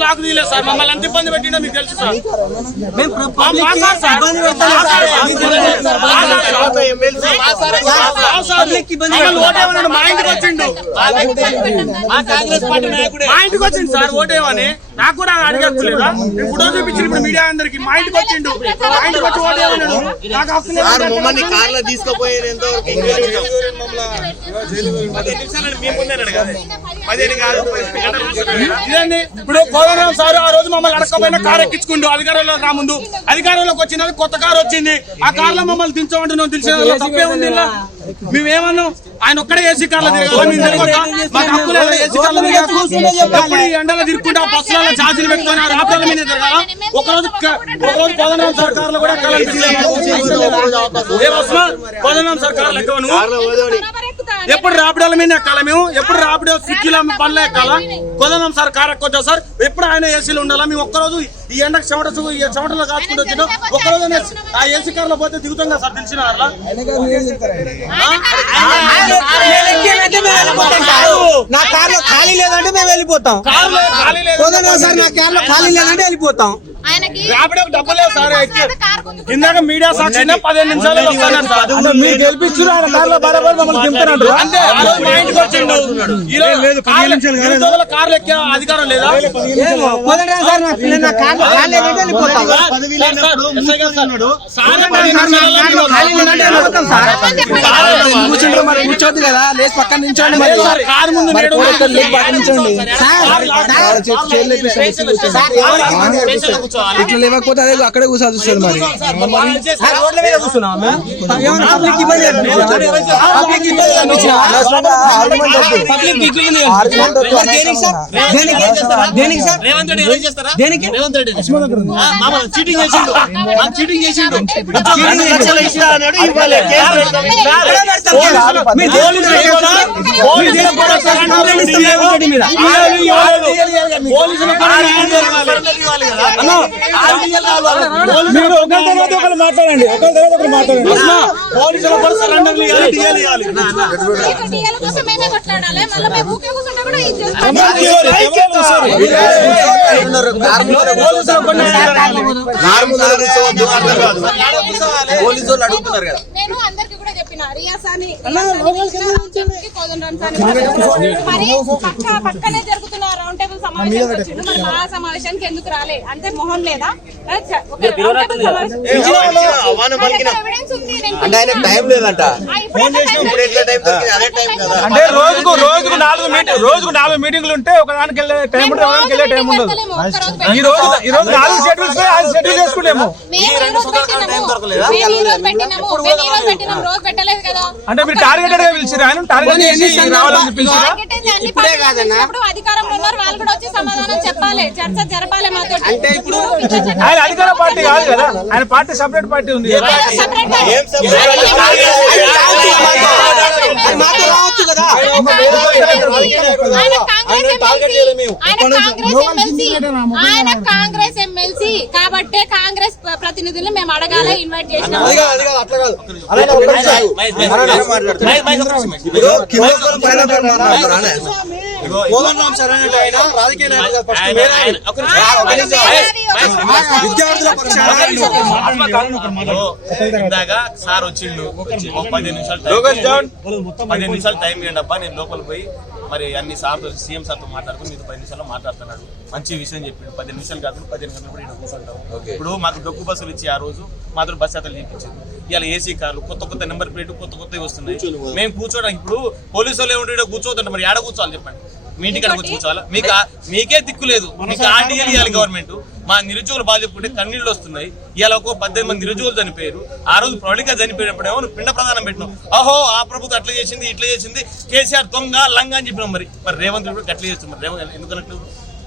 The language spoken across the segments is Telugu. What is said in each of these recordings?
లాగనీలే సార్, మమ్మల్ని ఎంత ఇబ్బంది పెట్టిందో మీకు తెలుసు సార్. మా ఇంటికి వచ్చిండు, మా ఇంటికి వచ్చిండు సార్ ఓటేమని. నాకు కూడా అడిగలేదా? నేను ఫోటో చూపించింది ఇప్పుడు మీడియా అందరికి. మా ఇంటికి వచ్చిండు, మా ఇంటికి వచ్చి ఓటేమన్నాడు. నాకు మమ్మల్ని కార్లో తీసుకుపోయి ఇదండి. ఇప్పుడు కోదండరాం సార్ ఆ రోజు మమ్మల్ని అడగకపోయినా కారు ఎక్కించుకుంటూ అధికారంలో రాముందు అధికారంలోకి వచ్చినది కొత్త కారు వచ్చింది. ఆ కార్లో మమ్మల్ని దించమంటే నువ్వు తెలిసిన తప్పే ఉంది. మేమేమన్నాం, ఆయన ఒక్కడే ఏసీ కార్లో తిరగాలి, మాకు హక్కు లేదు ఏసీ కార్లో తిరగకు. ఎప్పుడు ఈ ఎండలో తిరుగుకుంటా బస్సులలో ఛార్జీలు పెట్టుకుని రాత్రుల మీద తిరగాల. ఒకరోజు కోదండరాం సార్ కార్లో కూడా ఎక్కాలనిపిస్తుంది. కోదండరాం సార్ కార్లు ఎక్కవ నువ్వు? ఎప్పుడు రాపిడోల మీద ఎక్కాలా మేము? ఎప్పుడు రాపిడో సిక్కిల పనులు ఎక్కాలా? కోదండరాం సార్ కారు ఎక్కొచ్చా సార్? ఎప్పుడు ఆయన ఏసీలో ఉండాలా? మేము ఒక్కరోజు ఈ ఎండకు చెమటలో కాచుకుంటూ వచ్చినాం. ఒక్కరోజు ఆ ఏసీ కార్లో పోతే దిగుతాం కదా సార్, తెలిసిన వాళ్ళ నా కార్లో ఖాళీ లేదంటే మేము వెళ్ళిపోతాం. కోదండరాం సార్ నా కార్లో ఖాళీ లేదంటే వెళ్ళిపోతాం. రాపిడోకి డబ్బులు లేవు సార్. ఇందాక మీడియా సాక్షిగా 15 నిమిషాలు మీరు గెలిపించారు, ఆయన కార్లో బరాబర్ మమ్మల్ని దింపుతున్నారు. అంటే ఆ రోజు మా ఇంటికి వచ్చిండు. కార్లు ఎక్కే అధికారం లేదా? కోదండరాం సార్ నా కార్లో ఖాళీ లేదంటే వెళ్ళిపోతాం. కూర్చుంటారు మరి, కూర్చోద్దు కదా, లేచి పక్కన నించోండి. కారు ముందు ఇట్లా లేకపోతే అదే అక్కడే కూర్చోాల్సి వస్తుంది. మరి మీరు ఒకరి తర్వాత ఒకరు మాట్లాడండి, ఒకరి తర్వాత ఒకరు మాట్లాడండి. పోలీసులు కూడా సరెండర్ ఇవ్వాలి, డిఎల్ ఇవ్వాలి. పోలీసులు అడుగుతున్నారు కదా. నేను అందరికి కూడా చెప్పిన రియాసాని పక్కనే జరుగుతున్న రౌండ్ టేబుల్ సమావేశం వచ్చిండు. మరి మా సమావేశానికి ఎందుకు రాలే అంటే మొహం లేదా? అంటే ఆయన టైం లేదంట. అంటే రోజుకు 4 మీటింగ్లు ఉంటే ఒకదానికి వెళ్ళే టైం ఉంటుంది, ఒకదానికి వెళ్ళే టైం ఉండదు. ఈ రోజు 4 షెడ్యూల్స్ 5 షెడ్యూల్ చేసుకుంటాము. అంటే మీరు టార్గెటెడ్ గా పిలిచారు, ఆయన టార్గెట్ చేసి రావాలని పిలిచారు. అధికారంలో ఉన్నారు, వాళ్ళు కూడా వచ్చి సమాధానం చెప్పాలి, చర్చ జరపాలి మాతో. అంటే ఇప్పుడు ఆయన అధికార పార్టీ కాదు కదా, ఆయన పార్టీ సెపరేట్ పార్టీ ఉంది. ఆయన కాంగ్రెస్ ఎమ్మెల్సీ కాబట్టి కాంగ్రెస్ ప్రతినిధులను మేము అడగాల ఇన్వైట్ చేసినాం. కోదండరాం సార్ అంటే ఆయన రాజకీయ నాయకుడు, విద్యార్థుల పక్షాన సార్ వచ్చిండు. 15 నిమిషాలు టైం ఇవ్వండి అబ్బా, నేను లోపల పోయి మరి అన్ని సార్లు సీఎం సార్తో మాట్లాడుకుని మీతో 10 నిమిషాల్లో మాట్లాడుతున్నాడు. మంచి విషయం చెప్పిండు. 10 నిమిషాలు కాదు 15 గంటలు కూడా ఇక్కడ కూర్చుంటాం. ఇప్పుడు మాకు డొక్కు బస్సులు ఇచ్చి ఆ రోజు మాత్రం బస్ యాత్రలు చేయించారు. ఇవాళ ఏసీ కార్లు కొత్త నెంబర్ ప్లేట్ కొత్తవి వస్తున్నాయి. మేము కూర్చోడానికి ఇప్పుడు పోలీసు వాళ్ళు ఏమిటో కూర్చోవద్దంటే మరి ఏడ కూర్చోవాలి చెప్పండి? మీ ఇంటికి వచ్చి కూర్చోవాలా? మీకే దిక్కు లేదు. మీకు ఆర్డీఎల్ ఇవ్వాలి గవర్నమెంట్. మా నిరుద్యోగులు బాగా చెప్పుకుంటే కన్నీళ్ళు వస్తున్నాయి. ఇలా ఒక 18 మంది నిరుద్యోగులు చనిపోయారు. ఆ రోజు ప్రౌఢిగా చనిపోయినప్పుడేమో నువ్వు పిండ ప్రదానం పెట్టినావు. అహో ఆ ప్రభుత్వం అట్లా చేసింది ఇట్లా చేసింది, కేసీఆర్ దొంగ లంగా అని చెప్పినాం. మరి రేవంత్ రెడ్డి అట్లా చేస్తున్నారు. రేవంత్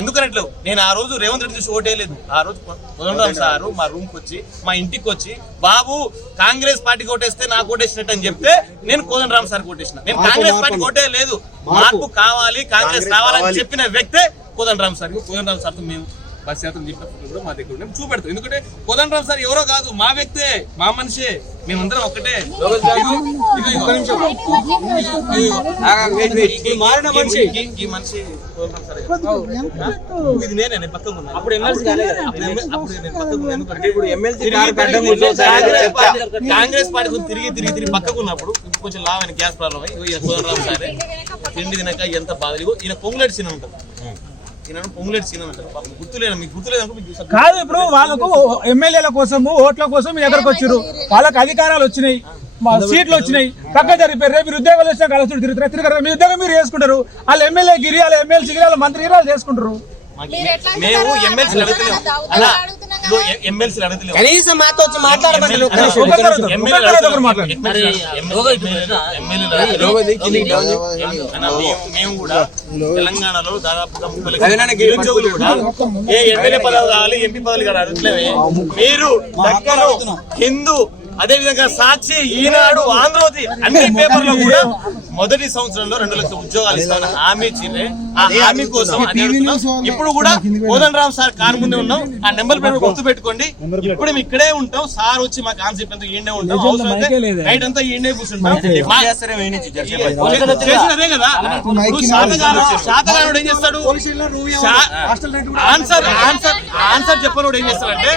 ఎందుకనట్లు నేను ఆ రోజు రేవంత్ రెడ్డి చూసి ఓటేయలేదు. ఆ రోజు కోదండరాం సారు మా రూమ్కి వచ్చి మా ఇంటికి వచ్చి బాబు కాంగ్రెస్ పార్టీకి ఓటేస్తే నాకు ఓటేసినట్టు అని చెప్తే నేను కోదండరాం సార్ ఓటేసిన. నేను కాంగ్రెస్ పార్టీకి ఓటేయలేదు. మార్పు కావాలి, కాంగ్రెస్ రావాలని చెప్పిన వ్యక్తే కోదండరాం సార్. కోదండరాం సార్తో మేము 10% చెప్పినప్పుడు కూడా మా దగ్గర చూపెడతాం. ఎందుకంటే కోదండరాం సార్ ఎవరో కాదు, మా వ్యక్తే, మా మనిషే. మేమందరం ఒకటే. మారిన మనిషి ఈ మనిషి ఇది నేనే పక్కన ఉన్నా. అప్పుడు ఎమ్మెల్సీ కాలేదు కదా. అప్పుడు నేను పక్కకు ఉన్నాను. ఎందుకంటే ఇప్పుడు ఎమ్మెల్సీ కాంగ్రెస్ పార్టీ కొంచెం తిరిగి పక్కకు ఉన్నప్పుడు ఇప్పుడు కొంచెం లావైన గ్యాస్ ప్రాబ్లం అయ్యి కోదండరామ్ సారే తిండి తినక ఎంత బాధ. ఈయన పొంగులేటి సీన్ ఉంటారు, ఈయన పొంగులేటి సీన్ ఉంటారు. గుర్తులేదు, మీకు గుర్తులేదు కాదు. ఇప్పుడు వాళ్ళకు ఎమ్మెల్యేల కోసము ఓట్ల కోసం మీ దగ్గరకు వచ్చారు, వాళ్ళకి అధికారాలు వచ్చినాయి, సీట్లు వచ్చినాయి, పక్క జరిపారు. రేపు మీరు ఉద్యోగాలు వచ్చినా కలుసుడు తిరుగుతారు. మీ ఉద్యోగం మీరు చేసుకుంటారు, వాళ్ళు ఎమ్మెల్యే గిరి, వాళ్ళ ఎమ్మెల్సీ గిరి, వాళ్ళ మంత్రి గిరి వాళ్ళు చేసుకుంటారు. మేము ఎమ్మెల్సీలు అడగలేము, ఎమ్మెల్సీలు అడగలేము. కనీసం మాతో వచ్చి మాట్లాడమని మేము కూడా తెలంగాణలో దాదాపుగా 30 లక్షల ఉద్యోగులు కూడా ఏ ఎమ్మెల్యే పదవి కావాలి, ఎంపీ పదవులు కావాలి అడగట్లేవే. మీరు దక్కను, హిందూ, అదే విధంగా సాక్షి, ఈనాడు, ఆంధ్రజ్యోతి అన్ని పేపర్లో కూడా మొదటి సంవత్సరంలో 2 లక్షల ఉద్యోగాలు ఇస్తామని హామీ ఇచ్చిండ్రే. ఆ హామీ కోసం ఇప్పుడు కూడా కోదండరామ్ సార్ కారు ముందే ఉన్నాం. ఆ నెంబర్ గుర్తు పెట్టుకోండి. ఇప్పుడు మేము ఇక్కడే ఉంటాం. సార్ వచ్చి మా కాన్సెప్ట్ అంతా ఈయనే ఉంటాం. అవసరం అయితే నైట్ అంతా ఈయనే కూర్చుంటాం. చేసిన అదే కదా. శాతగానుడు ఏం చేస్తాడు? ఆన్సర్ చెప్పనోడు ఏం చేస్తాడంటే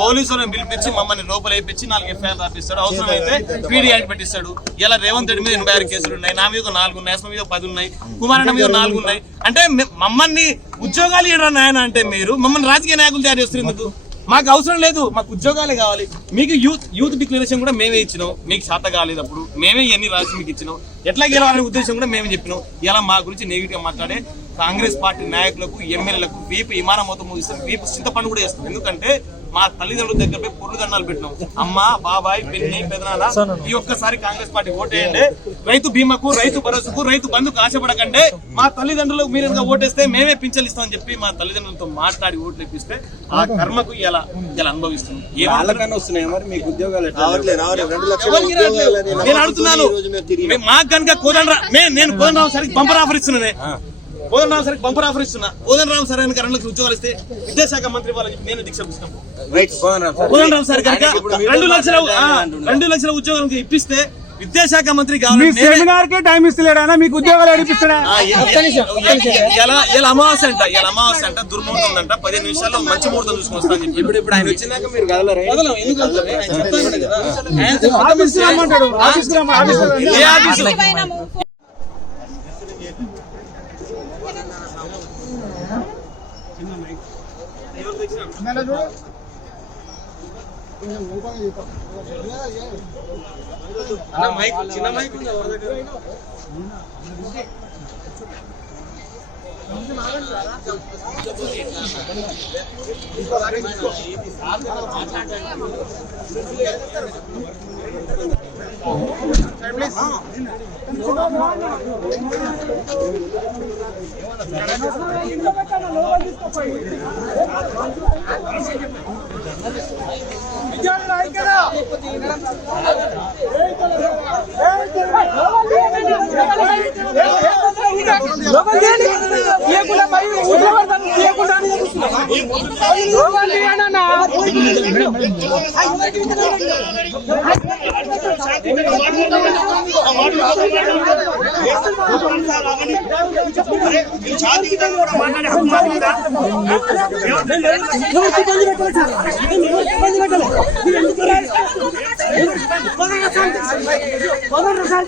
పోలీసులను పిలిపించి మమ్మల్ని లోపల వేయించి 4 ఎఫ్ఐఆర్ రాపిస్తాడు. అవసరం అయితే పీడీ యాక్ట్ పెట్టిస్తాడు. ఇలా రేవంత్ రెడ్డి మీద 86 కేసులు ఉన్నాయి, నా మీద 4 ఉన్నాయి, అసలు మీద 10 ఉన్నాయి, కుమారన్న మీద 4 ఉన్నాయి. అంటే మమ్మల్ని ఉద్యోగాలు ఇవ్వడం నాయన అంటే మీరు మమ్మల్ని రాజకీయ నాయకులు తయారు చేస్తున్నందుకు మాకు అవసరం లేదు. మాకు ఉద్యోగాలే కావాలి. మీకు యూత్ డిక్లరేషన్ కూడా మేమే ఇచ్చినాం. మీకు శాత కాలేదు, అప్పుడు మేమే ఇవన్నీ రాసి మీకు ఇచ్చినాం. ఎట్లా గెలవాలనే ఉద్దేశం కూడా మేమే చెప్పినాం. ఇలా మా గురించి నెగిటివ్ గా మాట్లాడే కాంగ్రెస్ పార్టీ నాయకులకు, ఎమ్మెల్యేలకు వీపు విమానం మొత్తం ముగిస్తాం, వీపు చింతపండు కూడా చేస్తాం. ఎందుకంటే మా తల్లిదండ్రుల దగ్గర పొర్లు దండాలు పెట్టినాం. అమ్మ, బాబాయ్, పిన్ని, పెదనాన్న, ఈ ఒక్కసారి కాంగ్రెస్ పార్టీ ఓటేయండి. రైతు బీమాకు, రైతు భరోసాకు, రైతు బంధుకు ఆశపడకండి. మా తల్లిదండ్రులకు మీరు ఓటేస్తే మేమే పింఛన్లు ఇస్తామని చెప్పి మా తల్లిదండ్రులతో మాట్లాడి ఓట్లు ఇప్పిస్తే ఆ కర్మకు ఇలా అనుభవిస్తున్నాం. నేను అడుగుతున్నాను, మాకు కనుక నేను కోదండరామ్ సార్కి బంపర్ ఆఫర్ ఇస్తున్నానే. కోదండరామ్ సార్కి బంపర్ ఆఫర్ ఇస్తున్నా. కోదండరామ్ సార్ కనుక 2 లక్షల ఉద్యోగాలు ఇస్తే విద్యాశాఖ మంత్రి వాళ్ళని చెప్పి నేను దీక్ష పుస్తాను. కోదండరామ్ సార్ కనుక 2 లక్షల ఉద్యోగాలకు ఇప్పిస్తే విద్యాశాఖ మంత్రి కావాలి. సెమినార్ కే టైం ఇస్తలేడా? మీకు ఉద్యోగాలు అడిపిస్తాడా? ఇలా అమావాస్య అంట దుర్ముహూర్తం ఉందంట. 15 నిమిషాల్లో మంచి ముహూర్తం చూసుకొని వస్తాను చెప్పి ఇప్పుడు ఆయన వచ్చినాక మీరు కదలరా? ఎందుకు చిన్న మైక్ ఉంది ఎవరి దగ్గర?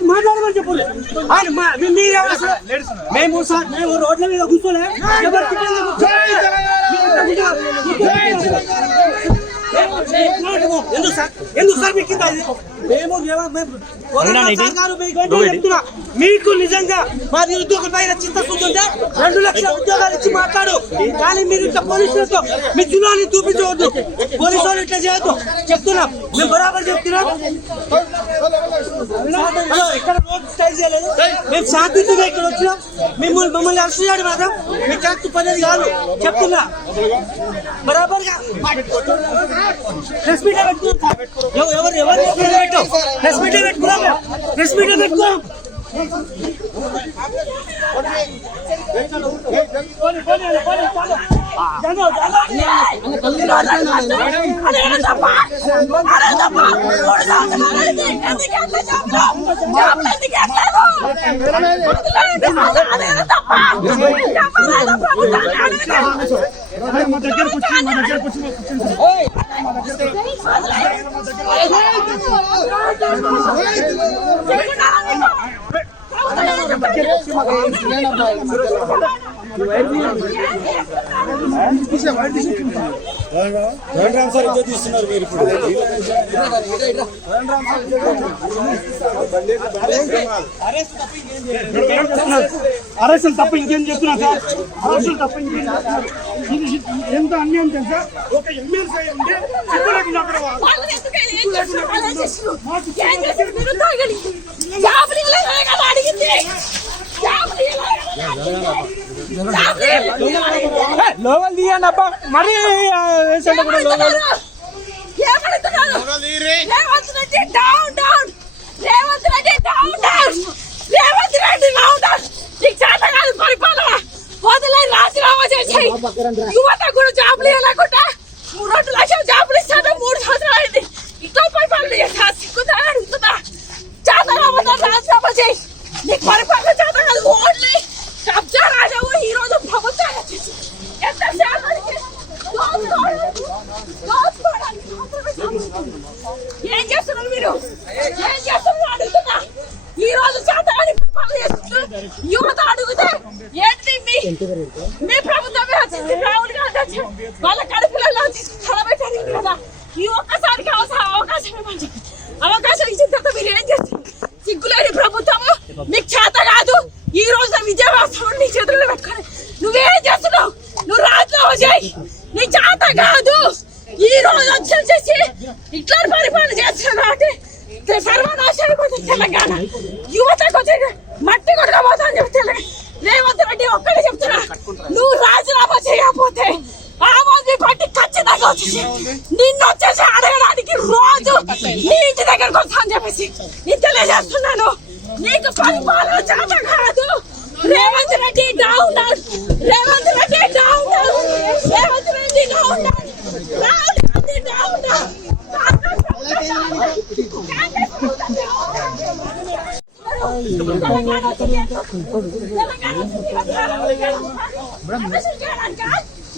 మాట్లాడమని చెప్పు. మేము రోడ్ల మీద కూర్చోలే. ఎందుకు సార్ మీకు చెప్తున్నా, మీకు నిజంగా మా నిరుద్యోగుల పైన చిత్తశుద్ధి ఉంటే 2 లక్షల ఉద్యోగాలు ఇచ్చి మాట్లాడు. కానీ మీరు ఇట్లా పోలీసులతో మీ జిల్లాని చూపించవద్దు. పోలీసు వాళ్ళు ఇట్లా చేయొద్దు చెప్తున్నాం. మేము బరాబర్ చెప్తున్నాం. ఇక్కడ రోడ్ స్టైల్ చేయలేదు. మేము శాంతియుతంగా ఇక్కడ వచ్చినాం. మమ్మల్ని అరెస్ట్ చేయడం మాత్రం మీ కరెక్ట్ పనేది కాదు చెప్తున్నా. బరాబర్ గా ప్రెస్ మీట్ పెట్టుకున్నాం. ఎవరు ప్రెస్ మీట్ పెట్టుకున్నాం. ప్రెస్ మీట్ పెట్టుకున్నాం. పోనీ తీస్తున్నారు మీరు ఇప్పుడు అరెస్టులు తప్ప ఇంకేం చెప్తున్నా సార్? అరెస్టులు తప్ప ఇంకేం చేస్తున్నారు? ఇది ఎంత అన్యాయం తెలుసా? ఒక ఎమ్మెల్సీ ఉంటే సిగ్గు లేకుండా అక్కడ లోగలు తీయండి అబ్బా, మరీ వేసండి కూడా లోగలు. యువత కూడా జాబులు ఇవ్వలేకుండా 3 లక్షల జాబులు ఇస్తాను 3 సంవత్సరాలు అయింది. ఇట్లా పరిపాలన చేస్తా సిగ్గుతా అడుగుతున్నా. రాజీనామా చేయి. నీకు పరిపాలన చేత కాదు, ఓన్లీ కబ్జా రాజావు. ఈ రోజు ప్రభుత్వాలు వచ్చేసి ఎంత ఏం చేస్తున్నారు మీరు? ఏం చేస్తున్నారు అడుగుతున్నా. ఈ రోజు చేతగాని పరిపాలన చేస్తున్నారు. యువత అడుగుతే ఏంటి మీ ప్రభుత్వమే వచ్చింది, రాహుల్ గాంధీ వచ్చి వాళ్ళ కడుపులలో తలబెట్టారు కదా. ఈ ఒక్కసారికి అవకాశం ఇవ్వండి. అవకాశం ఇచ్చిన తర్వాత మీరు ఏం చేస్తారు? సిగ్గులేని ప్రభుత్వము, మీకు చేత కాదు. ఈ రోజు విజయవాడ నీ చేతుల్లో పెట్టుకొని నువ్వేం చేస్తున్నావు? నువ్వు రాజీనామా చేయి. నీ చేత కాదు. ఈ రోజు వచ్చేసి ఇట్లా పరిపాలన చేస్తున్నావు కాబట్టి సర్వనాశనం అయిపోతుంది తెలంగాణ. యువతకు వచ్చే మట్టి కొట్టుకోబోతా అని చెప్తే రేవంత్ రెడ్డి ఒక్కడే చెప్తున్నా, నువ్వు రాజీనామా చేయకపోతే ఆమ్ ఆద్మీ పార్టీ ఖచ్చితంగా వచ్చేసి నిన్ను వచ్చేసి అడగడానికి రోజు నీ ఇంటి దగ్గరకు వస్తా అని చెప్పేసి నేను తెలియజేస్తున్నాను. నీకు పరిపాలన చేత కాదు. Revanth Reddy down down, Revanth Reddy down down, Revanth Reddy down down, Rahul Gandhi down down.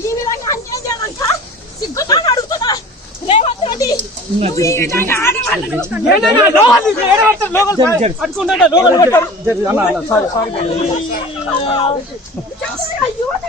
ఈ విధంగా అన్యాయం చేయాలంట సిగ్గుతో అడుగుతున్నా. రేవంత్ రెడ్డి నువ్వు ఈ విధంగా ఆడవాళ్ళని యువత